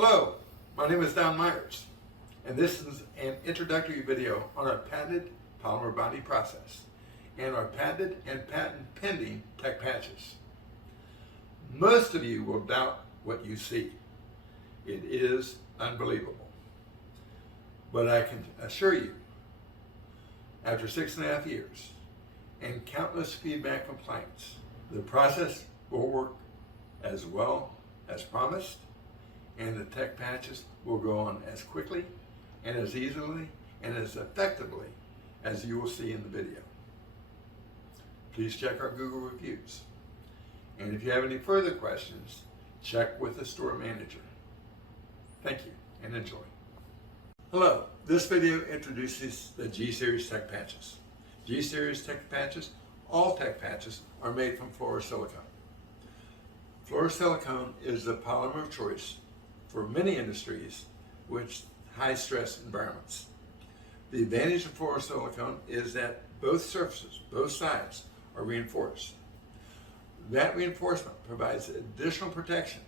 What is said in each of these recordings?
Hello, my name is Don Myers, and this is an introductory video on our patented polymer bonding process and our patented and patent pending tech patches. Most of you will doubt what you see. It is unbelievable. But I can assure you, after 6.5 years and countless feedback complaints, the process will work as well as promised, and the tech patches will go on as quickly and as easily and as effectively as you will see in the video. Please check our Google reviews. And if you have any further questions, check with the store manager. Thank you and enjoy. Hello, this video introduces the G-Series tech patches. G-Series tech patches, all tech patches are made from fluorosilicone. Fluorosilicone is the polymer of choice for many industries with high stress environments. The advantage of fluorosilicone is that both surfaces, both sides, are reinforced. That reinforcement provides additional protection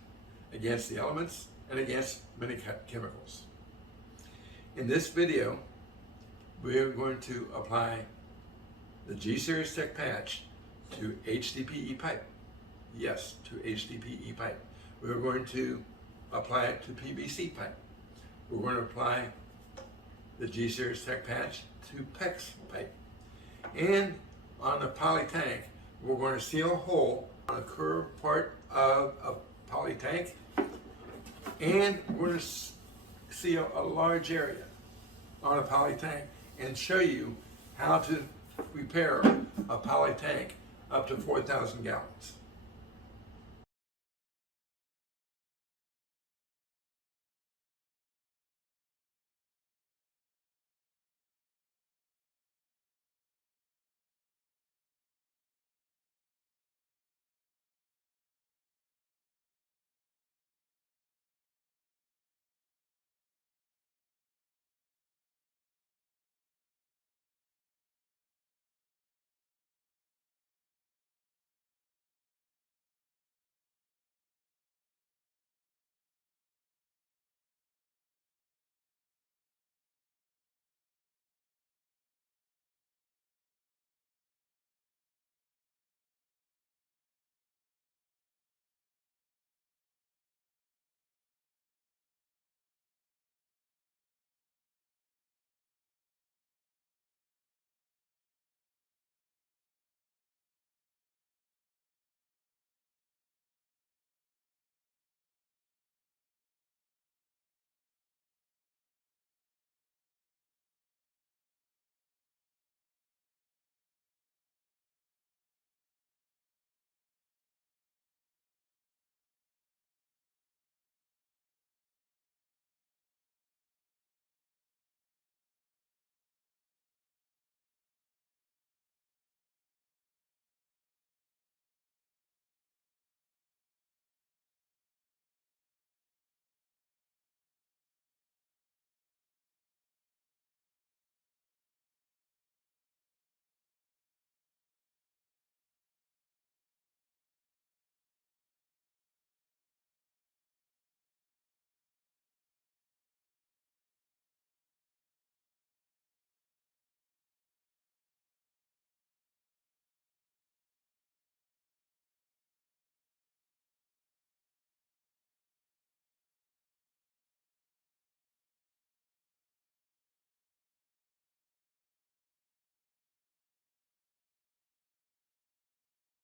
against the elements and against many chemicals. In this video, we are going to apply the G-Series tech patch to HDPE pipe. Yes, to HDPE pipe. We're going to apply it to PVC pipe. We're going to apply the G-Series tech patch to PEX pipe. And on a poly tank, we're going to seal a hole on a curved part of a poly tank, and we're going to seal a large area on a poly tank and show you how to repair a poly tank up to 4,000 gallons.